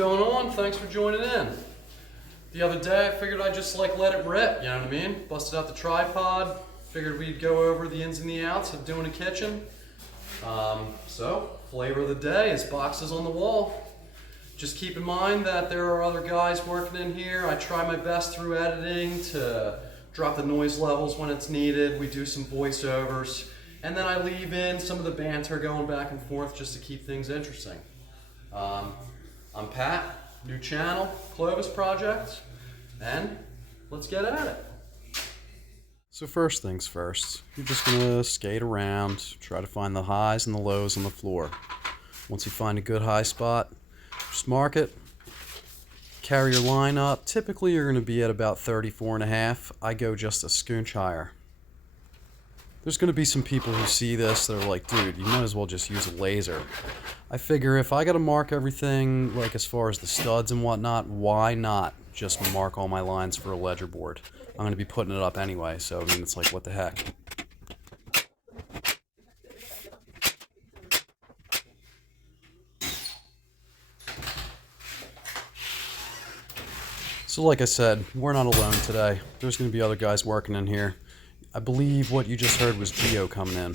going on? Thanks for joining in. The other day I figured I'd just like let it rip, you know what I mean? Busted out the tripod, figured we'd go over the ins and the outs of doing a kitchen. So, flavor of the day is boxes on the wall. Just keep in mind that there are other guys working in here. I try my best through editing to drop the noise levels when it's needed. We do some voiceovers, and then I leave in some of the banter going back and forth just to keep things interesting. I'm Pat, new channel, Clovis Project, and let's get at it. So first things first, you're just gonna skate around, try to find the highs and the lows on the floor. Once you find a good high spot, just mark it, carry your line up. Typically you're gonna be at about 34.5. I go just a skoonch higher. There's gonna be some people who see this that are like, dude, you might as well just use a laser. I figure if I gotta mark everything, like as far as the studs and whatnot, why not just mark all my lines for a ledger board? I'm gonna be putting it up anyway, so I mean, it's like, what the heck? So like I said, we're not alone today. There's gonna be other guys working in here. I believe what you just heard was Geo coming in.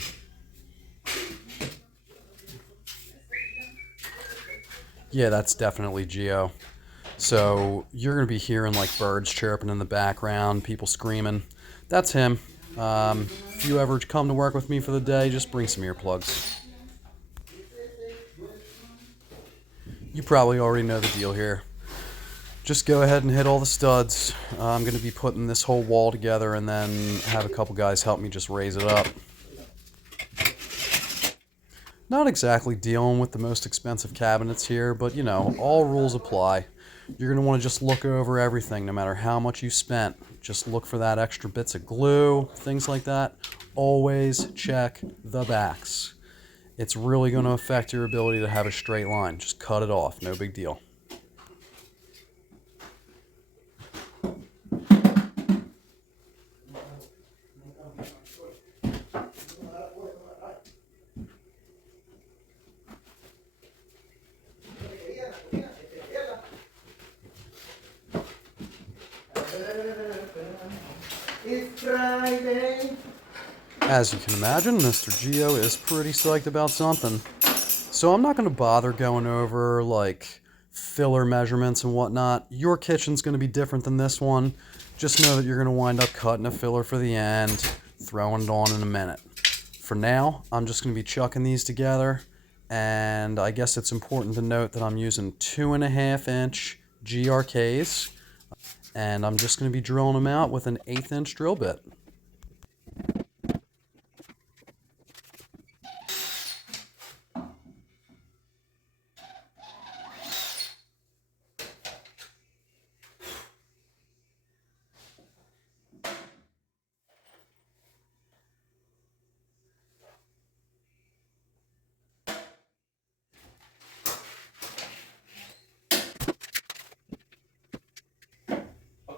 Yeah, that's definitely Geo. So you're going to be hearing like birds chirping in the background, people screaming. That's him. If you ever come to work with me for the day, just bring some earplugs. You probably already know the deal here. Just go ahead and hit all the studs. I'm going to be putting this whole wall together and then have a couple guys help me just raise it up. Not exactly dealing with the most expensive cabinets here, but you know, all rules apply. You're going to want to just look over everything, no matter how much you spent. Just look for that extra bits of glue, things like that. Always check the backs. It's really going to affect your ability to have a straight line. Just cut it off, no big deal. It's Friday. As you can imagine, Mr. Geo is pretty psyched about something. So I'm not going to bother going over like filler measurements and whatnot. Your kitchen's going to be different than this one. Just know that you're going to wind up cutting a filler for the end, throwing it on in a minute. For now, I'm just going to be chucking these together, and I guess it's important to note that I'm using 2.5-inch GRKs. And I'm just going to be drilling them out with an 1/8-inch drill bit.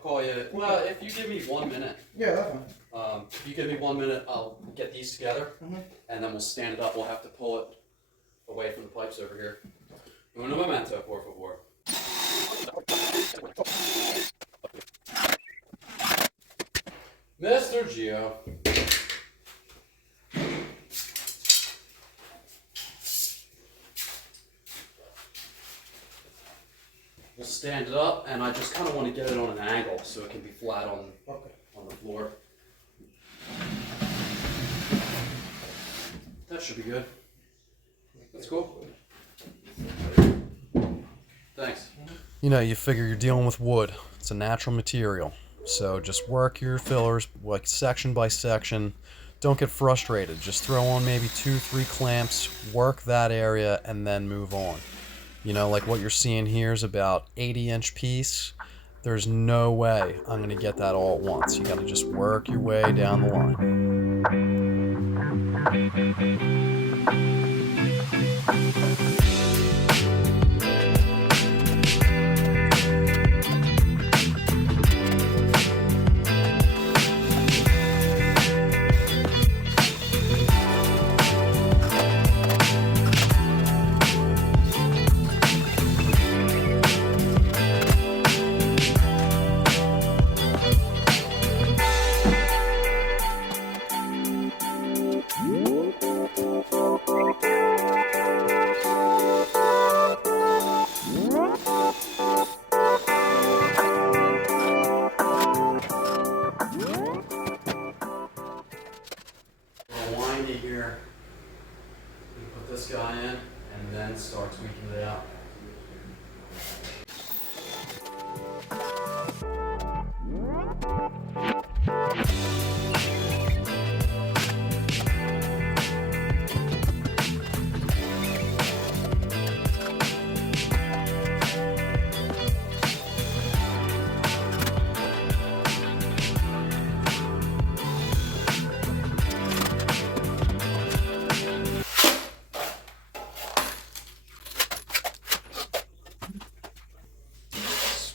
Call you. Well, if you give me 1 minute. Yeah, that's fine. If you give me 1 minute, I'll get these together, and then we'll stand it up. We'll have to pull it away from the pipes over here. Uno momento, por favor. Mr. Geo. We'll stand it up, and I just kind of want to get it on an angle so it can be flat on the floor. That should be good. That's cool. Thanks. You know, you figure you're dealing with wood. It's a natural material. So just work your fillers like section by section. Don't get frustrated. Just throw on maybe 2-3 clamps, work that area, and then move on. You know, like what you're seeing here is about 80-inch piece. There's no way I'm going to get that all at once. You got to just work your way down the line. this guy in and then start tweaking it out.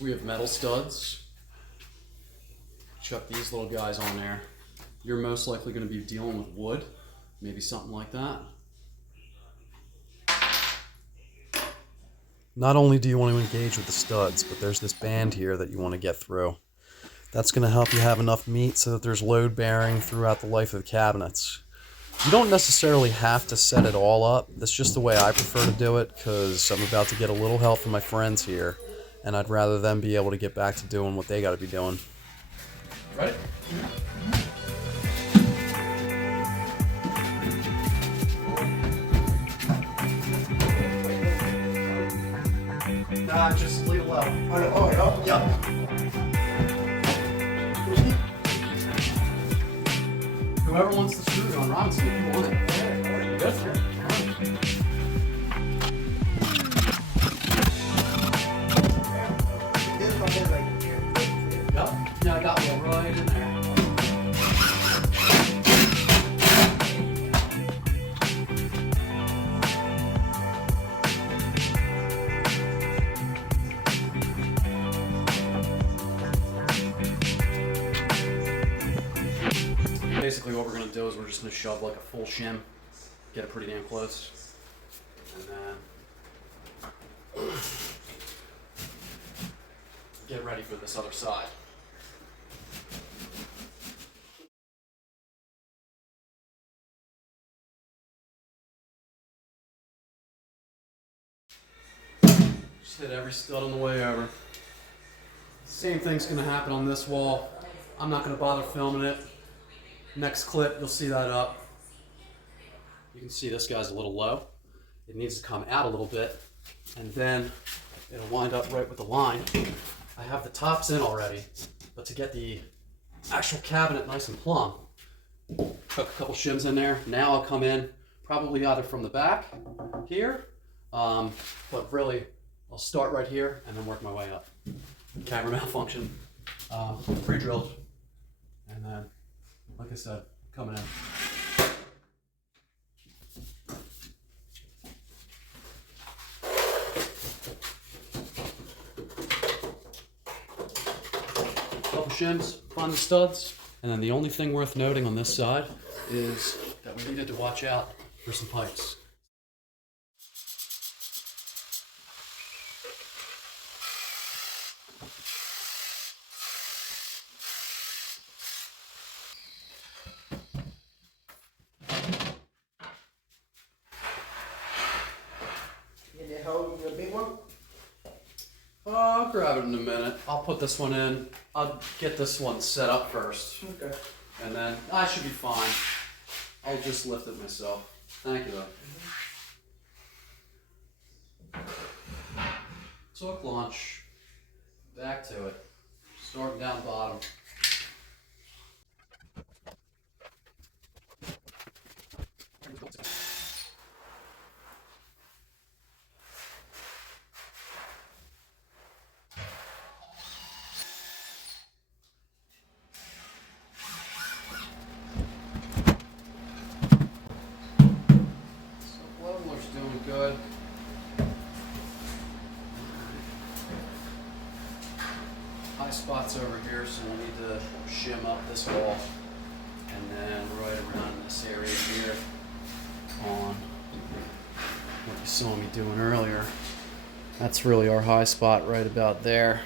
We have metal studs. Chuck these little guys on there. You're most likely going to be dealing with wood, maybe something like that. Not only do you want to engage with the studs, but there's this band here that you want to get through. That's going to help you have enough meat so that there's load bearing throughout the life of the cabinets. You don't necessarily have to set it all up. That's just the way I prefer to do it, because I'm about to get a little help from my friends here, and I'd rather them be able to get back to doing what they got to be doing. Ready? Nah, just leave it low. Oh, yeah. Whoever wants the screw gun, Robinson, if you want it. Good. Yep. Yeah, I got one right in there. Basically what we're going to do is we're just going to shove like a full shim, get it pretty damn close, and then get ready for this other side. Just hit every stud on the way over. Same thing's going to happen on this wall. I'm not going to bother filming it. Next clip, you'll see that up. You can see this guy's a little low. It needs to come out a little bit, and then it'll wind up right with the line. I have the tops in already, but to get the actual cabinet nice and plumb, hook a couple shims in there. Now I'll come in probably either from the back here, but really I'll start right here and then work my way up. Camera malfunction, pre-drilled, and then like I said, coming in. Couple shims, find the studs, and then the only thing worth noting on this side is that we needed to watch out for some pipes. The big one? I'll grab it in a minute. I'll put this one in. I'll get this one set up first. Okay. And then I should be fine. I'll just lift it myself. Thank you though. Hook launch. Back to it. Starting down bottom. Good. High spots over here, so we'll need to shim up this wall, and then right around this area here on what you saw me doing earlier. That's really our high spot right about there.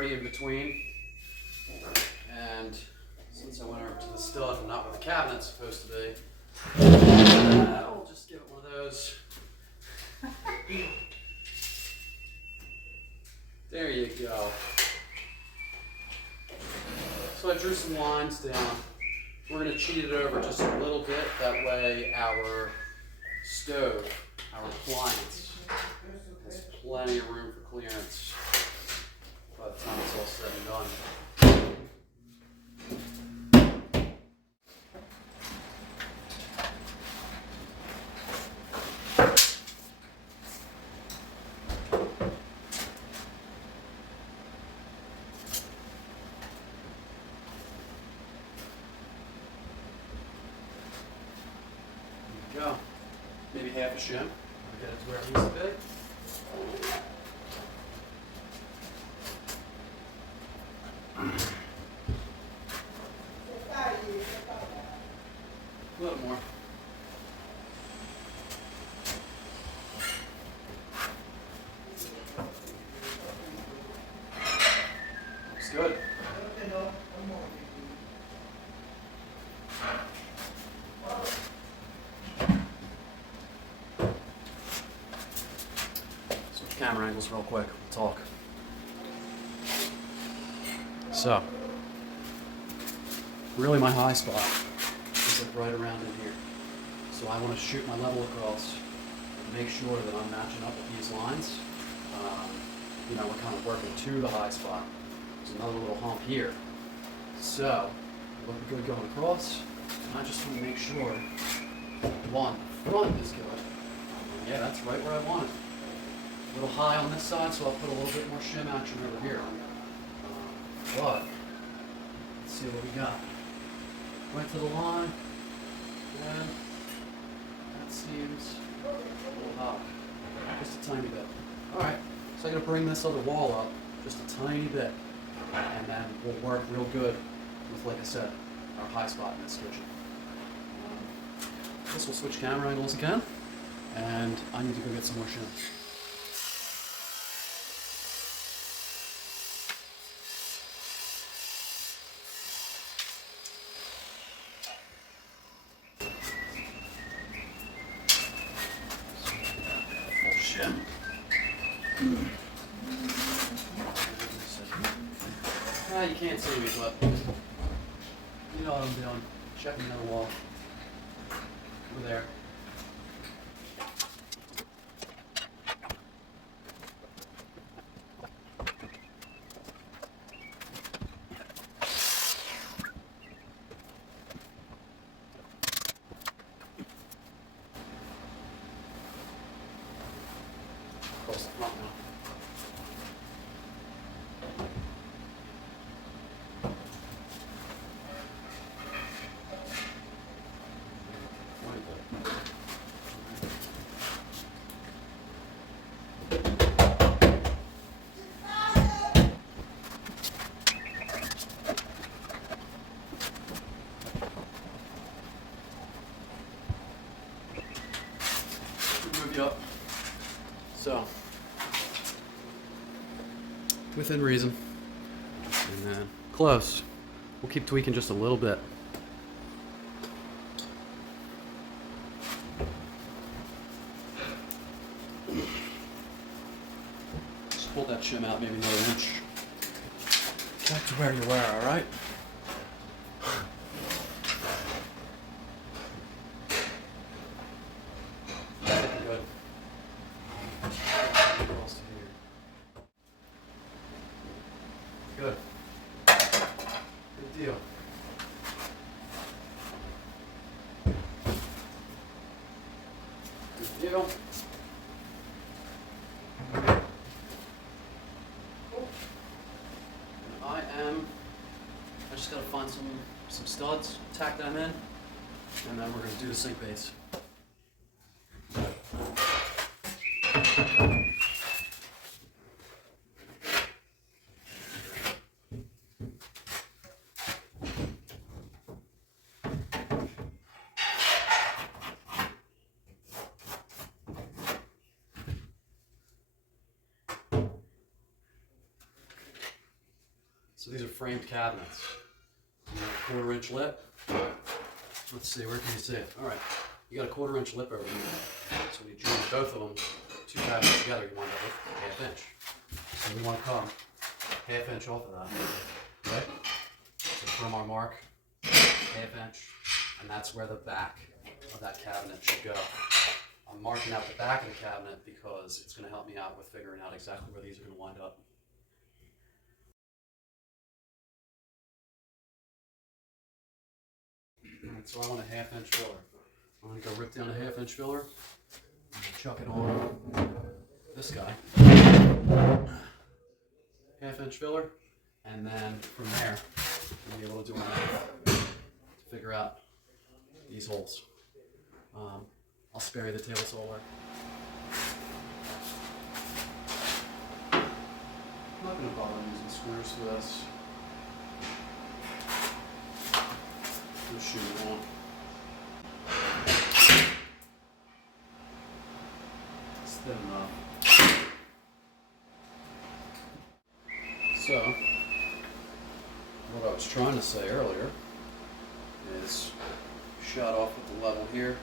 In between, and since I went over to the stud and not where the cabinet's supposed to be, I'll just give it one of those There you go. So I drew some lines down. We're going to cheat it over just a little bit. That way our stove, our appliance, has plenty of room for clearance by the time it's all said and done. Go. Maybe half a shim. Get it to where it needs to be. A little more. Looks good. Switch camera angles real quick. We'll talk. So, really my high spot is like right around in here. So I want to shoot my level across and make sure that I'm matching up with these lines. You know, we're kind of working to the high spot. There's another little hump here. So, looking good going across. And I just want to make sure, one, the front is good. Yeah, that's right where I want it. A little high on this side, so I'll put a little bit more shim action over here. But, let's see what we got. Right to the line, and that seems a little hot. Just a tiny bit. Alright, so I'm going to bring this other wall up just a tiny bit, and then we'll work real good with, like I said, our high spot in this kitchen. I guess we'll switch camera angles again, and I need to go get some more shim. You can't see me, but you know what I'm doing. Checking the wall. Over there. Across the front now. Move you up. So, within reason, and then close. We'll keep tweaking just a little bit. Just pull that shim out maybe another inch. Back to where you were, all right? Good. Across to here. Good. Good deal. Good deal. I just gotta find some studs, tack them in, and then we're gonna do the sink base. So these are framed cabinets. 1/4-inch lip. Let's see, where can you see it? All right, you got a 1/4-inch lip over here. So when you join both of them, two cabinets together, you wind up with 1/2 inch. So So we want to come ½ inch off of that, right? So from our mark, ½ inch, and that's where the back of that cabinet should go. I'm marking out the back of the cabinet because it's going to help me out with figuring out exactly where these are going to wind up. Alright, so I want a ½ inch filler. I'm going to go rip down a ½ inch filler, and chuck it on this guy. ½ inch filler, and then from there, I'll be able to do enough to figure out these holes. I'll spare you the table saw work. I'm not going to bother using screws for this. Just shoot it on. It's thin enough. So, what I was trying to say earlier is shut off with the level here.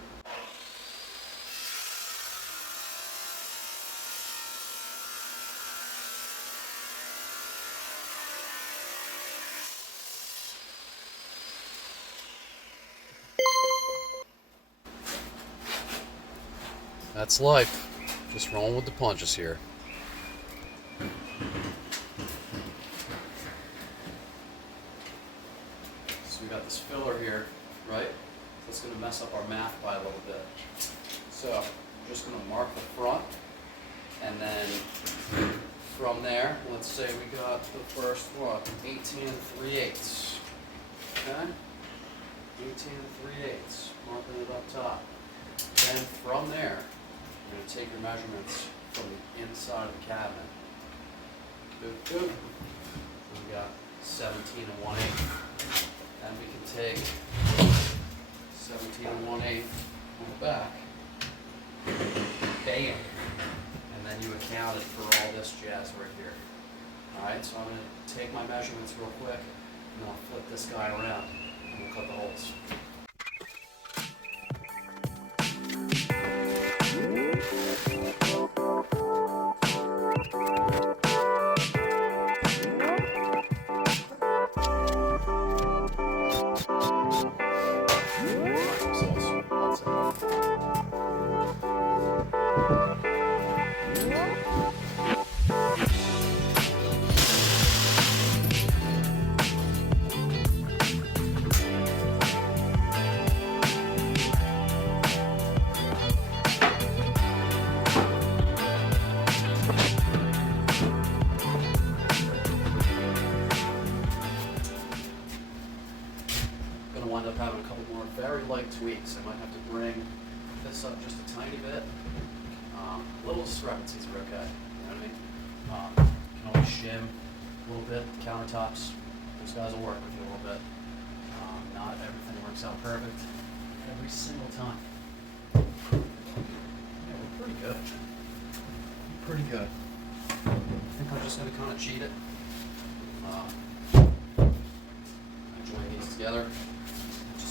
That's life. Just rolling with the punches here. So we got this filler here, right? That's going to mess up our math by a little bit. So I'm just going to mark the front, and then from there, let's say we got the first one, 18 3/8. Okay? 18 3/8. Marking it up top. Then from there, you're going to take your measurements from the inside of the cabinet. Boop, boop. We got 17 1/8. Then we can take 17 1/8 on the back. Bam! And then you accounted for all this jazz right here. Alright, so I'm going to take my measurements real quick, and I'll flip this guy around, and we'll cut the holes. Wind up having a couple more very light tweaks. I might have to bring this up just a tiny bit. Little discrepancies are okay. You know what I mean? Can always shim a little bit. The countertops, those guys will work with you a little bit. Not everything works out perfect every single time. Yeah, we're pretty good. Pretty good. I think I'm just going to kind of cheat it. Join these together.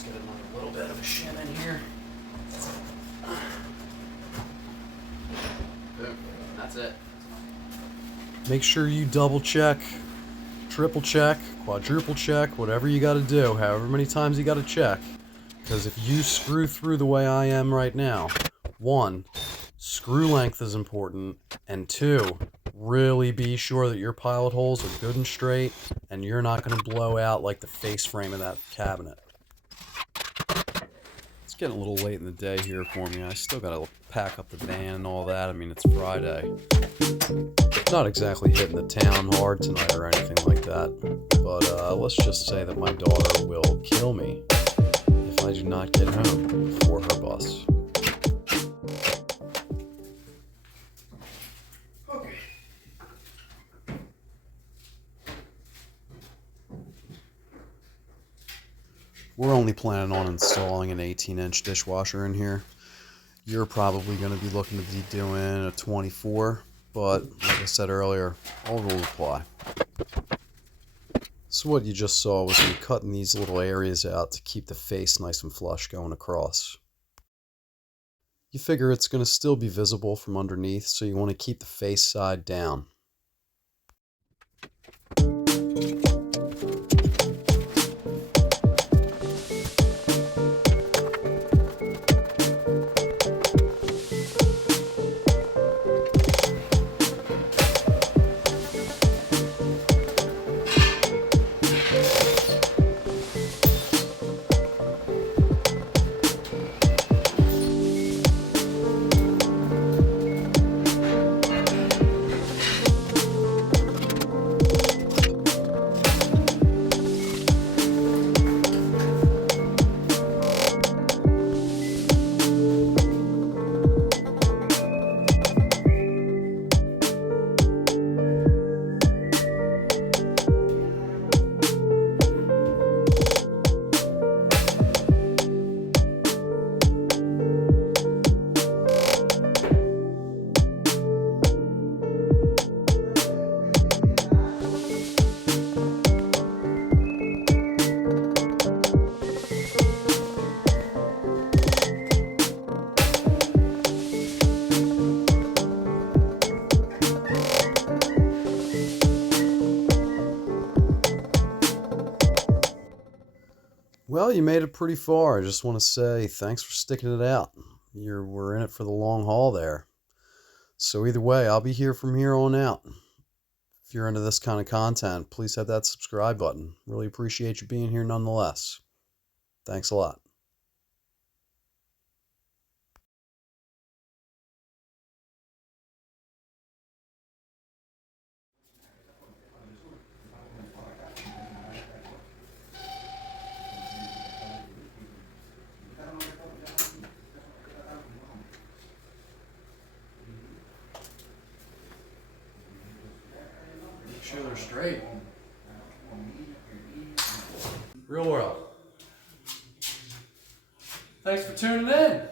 Get another little bit of a shim in here. Boom. That's it. Make sure you double check, triple check, quadruple check, whatever you got to do, however many times you got to check. Because if you screw through the way I am right now, 1, screw length is important, and 2, really be sure that your pilot holes are good and straight, and you're not going to blow out like the face frame of that cabinet. It's getting a little late in the day here for me. I still gotta pack up the van and all that. I mean, it's Friday. Not exactly hitting the town hard tonight or anything like that. But let's just say that my daughter will kill me if I do not get home before her bus. Okay. We're only planning on installing an 18-inch dishwasher in here. You're probably going to be looking to be doing a 24, but like I said earlier, all rules apply. So what you just saw was me cutting these little areas out to keep the face nice and flush going across. You figure it's going to still be visible from underneath, so you want to keep the face side down. Well, you made it pretty far. I just want to say thanks for sticking it out. We're in it for the long haul there. So either way, I'll be here from here on out. If you're into this kind of content, please hit that subscribe button. Really appreciate you being here nonetheless. Thanks a lot. Make sure they're straight. Real world. Thanks for tuning in.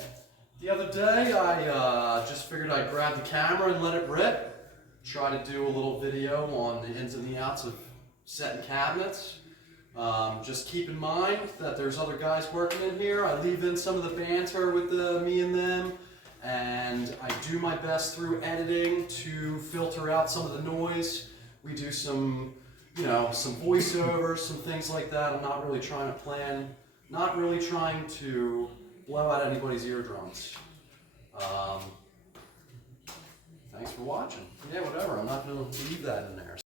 The other day, I just figured I'd grab the camera and let it rip. Try to do a little video on the ins and the outs of setting cabinets. Just keep in mind that there's other guys working in here. I leave in some of the banter with me and them, and I do my best through editing to filter out some of the noise. We do some, some voiceovers, some things like that. I'm not really trying to not really trying to blow out anybody's eardrums. Thanks for watching. Yeah, whatever. I'm not going to leave that in there.